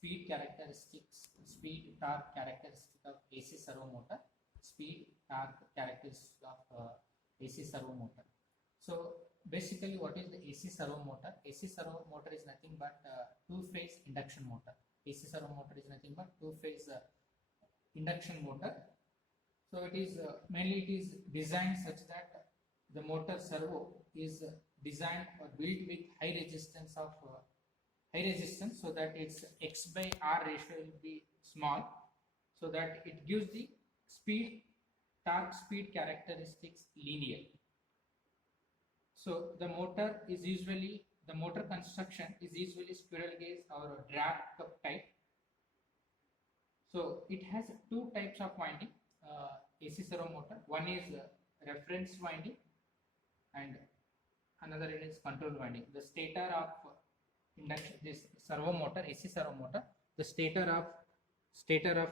speed characteristics, speed torque characteristic of AC servo motor, speed torque characteristics of AC servo motor. So basically, what is the AC servo motor? AC servo motor is nothing but two-phase induction motor. AC servo motor is nothing but two-phase induction motor. So it is mainly it is designed such that the motor servo is designed or built with high resistance so that its X by R ratio will be small, so that it gives the torque speed characteristics linear. So the motor construction is usually squirrel cage or draft cup type. So it has two types of winding, AC servo motor. One is reference winding and another is control winding. The stator of induction, this servo motor, AC servo motor, the stator of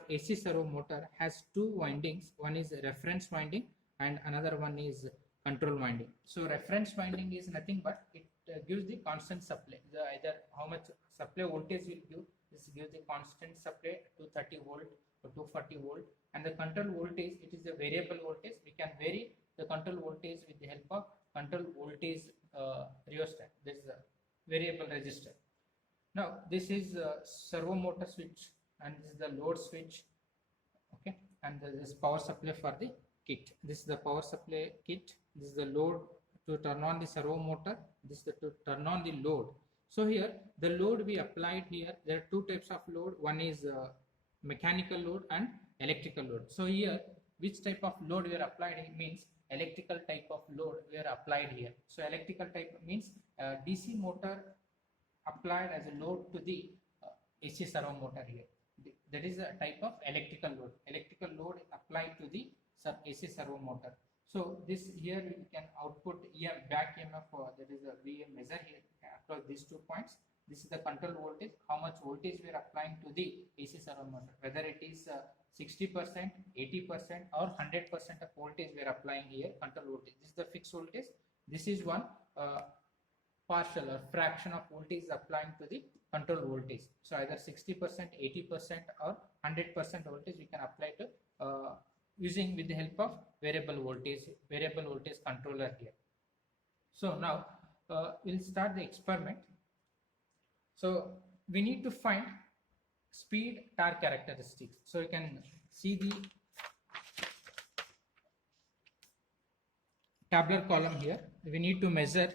AC servo motor has two windings. One is reference winding and another one is control winding. So reference winding is nothing but it gives the constant supply. Either how much supply voltage will give, this gives the constant supply 230 volt or 240 volt, and the control voltage, it is a variable voltage. We can vary the control voltage with the help of control voltage rheostat. This is a variable resistor. Now this is servo motor switch and this is the load switch, okay, and this power supply for the kit. This is the power supply kit. This is the load to turn on the servo motor. This is to turn on the load. So here the load we applied here, there are two types of load. One is mechanical load and electrical load. So here which type of load we are applied, it means electrical type of load we are applied here. So electrical type means DC motor applied as a load to the AC servo motor here. That is a type of electrical load. Electrical load applied to the AC servo motor. So this here we can output back EMF, that is we measure here across these 2 points. This is the control voltage, how much voltage we are applying to the AC servo motor, whether it is 60%, 80% or 100% of voltage we are applying here, control voltage. This is the fixed voltage. This is one partial or fraction of voltage is applying to the control voltage. So either 60%, 80% or 100% voltage we can apply to using with the help of variable voltage controller here. So now we'll start the experiment. So we need to find speed torque characteristics. So you can see the tabular column here. We need to measure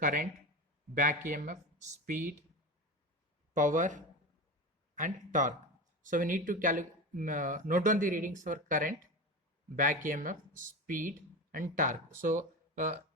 current, back EMF, speed, power and torque. So we need to note down the readings for current, back EMF, speed and torque. So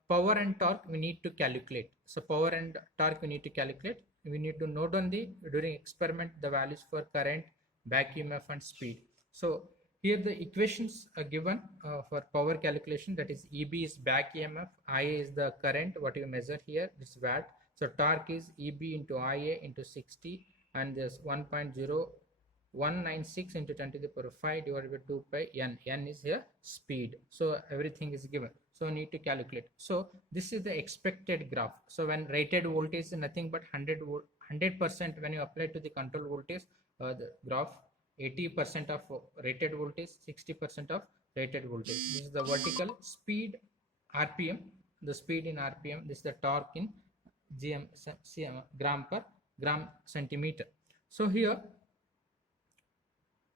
power and torque we need to calculate. So power and torque we need to calculate. We need to note down during experiment the values for current, back EMF and speed. So here the equations are given for power calculation, that is EB is back EMF, IA is the current what you measure here, this watt. So torque is EB into IA into 60 and this 1.0196 into 10 to the power 5 divided by 2 pi n. N is here speed. So everything is given. So need to calculate. So this is the expected graph. So when rated voltage is nothing but 100% when you apply to the control voltage, the graph 80% of rated voltage, 60% of rated voltage. This is the vertical speed RPM, the speed in RPM. This is the torque in gram per gram centimeter. So here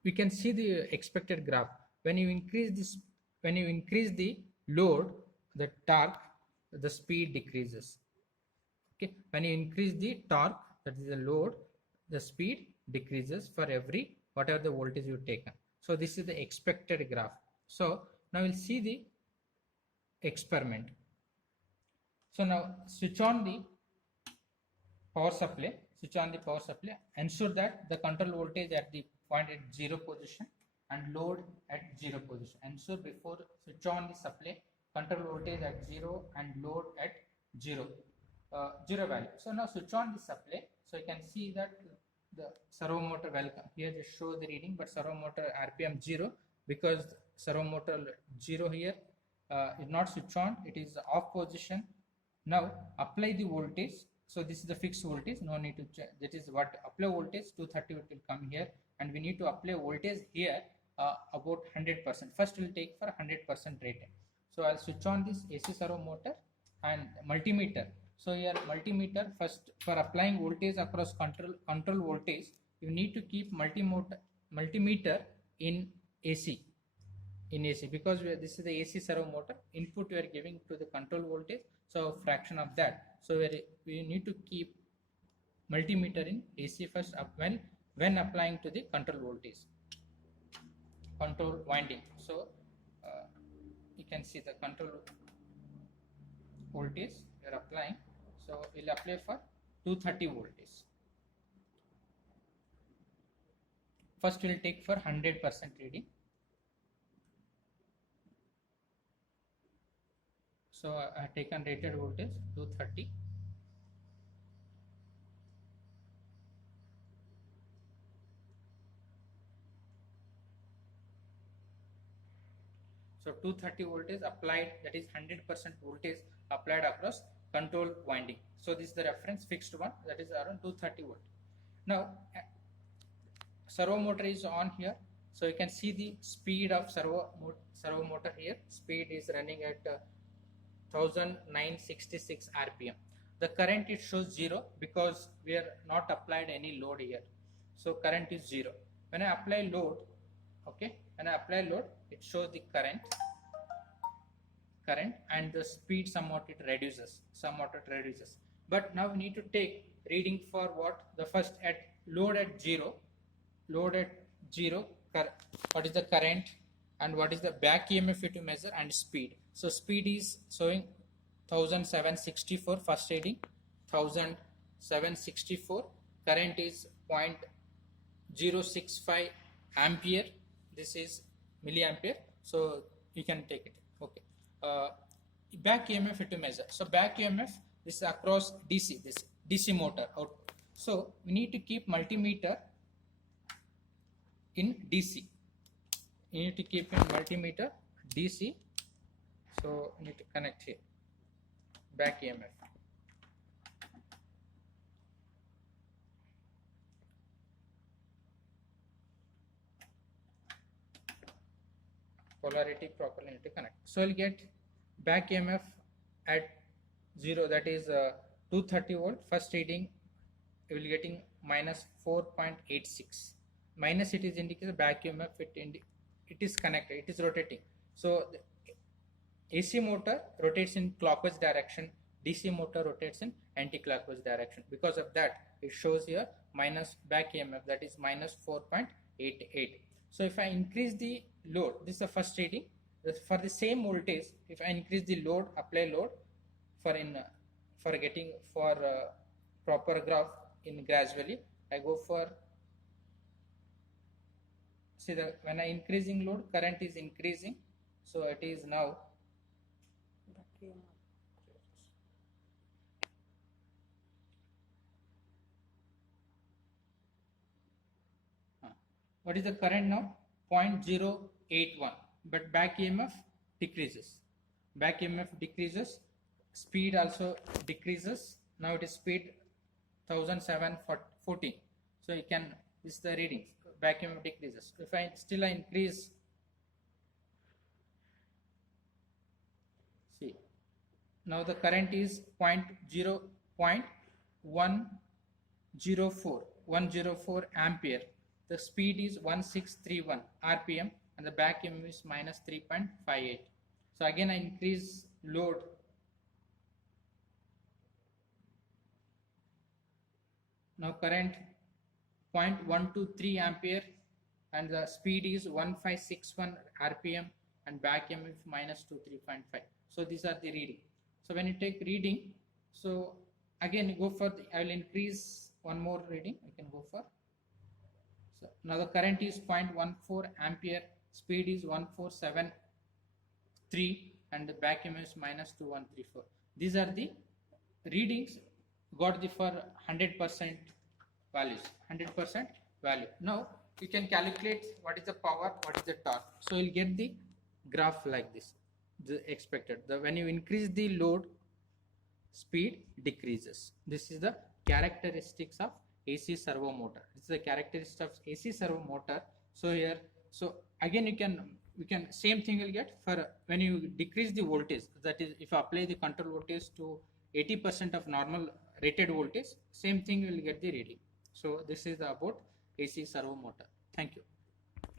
we can see the expected graph. When you increase the load, the torque, the speed decreases. Okay, when you increase the torque, that is the load, the speed decreases for every whatever the voltage you taken. So this is the expected graph. So now we'll see the experiment. So now switch on the power supply. Ensure that the control voltage at the point at 0 position and load at 0 position. Ensure before switch on the supply, control voltage at 0 and load at 0 value. So now switch on the supply. So you can see that the servo motor, welcome here just show the reading, but servo motor RPM 0, because servo motor 0 here is not switch on, it is off position. Now apply the voltage. So this is the fixed voltage, no need to check. That is what apply voltage 230 will come here, and we need to apply voltage here about 100%. First we'll take for 100% rating. So I'll switch on this AC servo motor and multimeter. So here multimeter, first for applying voltage across control voltage, you need to keep multimeter in AC. Because this is the AC servo motor, input we are giving to the control voltage, so fraction of that. So we need to keep multimeter in AC first up when applying to the control voltage, control winding. So you can see the control voltage we are applying. So we'll apply for 230 voltage. First we'll take for 100% reading. So I have taken rated voltage 230. So 230 voltage applied, that is 100% voltage applied across control winding. So this is the reference fixed one, that is around 230 volt. Now servo motor is on here. So you can see the speed of servo motor here. Speed is running at 1966 RPM. The current it shows 0 because we are not applied any load here. So current is 0. When I apply load, okay, when I apply load, it shows the current and the speed somewhat it reduces. But now we need to take reading for what? The first at load at 0. What is the current and what is the back EMF to measure, and speed. So speed is showing 1764 first reading, 1764. Current is 0.065 ampere. This is milliampere. So you can take it. Okay. Back EMF to measure. So back EMF, this is across DC. This DC motor out. So we need to keep multimeter in DC. You need to keep in multimeter DC. So you need to connect here. Back EMF. Polarity properly need to connect. So I'll get back EMF at 0, that is 230 volt. First reading you will getting minus 4.86. Minus it is indicated back EMF, it is connected, it is rotating. So the AC motor rotates in clockwise direction, DC motor rotates in anti-clockwise direction. Because of that, it shows here minus back EMF, that is minus 4.88. So if I increase the load, this is the first reading. For the same voltage, if I increase the load, apply load for proper graph in gradually, I go for, see when I increasing load, current is increasing. So it is now what is the current now? 0.081, but back EMF decreases. Speed also decreases. Now it is speed 1714. So you can, this is the reading. Back EMF decreases. If I still increase, see, now the current is 104 ampere. The speed is 1631 RPM and the back EMF is minus 3.58. So again I increase load. Now current 0.123 ampere and the speed is 1561 RPM and back EMF minus 23.5. So these are the reading. So when you take reading, so again you go for I will increase one more reading. I can go for. So now the current is 0.14 ampere, speed is 1473 and the back EMF is minus 2134. These are the readings got for 100% values, 100% value. Now you can calculate what is the power, what is the torque. So you'll get the graph like this, the expected. When you increase the load, speed decreases. This is the characteristics of AC servo motor. This is the characteristics of AC servo motor. So here, so again you can same thing will get for when you decrease the voltage, that is if you apply the control voltage to 80% of normal rated voltage, same thing will get the reading. So this is about AC servo motor. Thank you.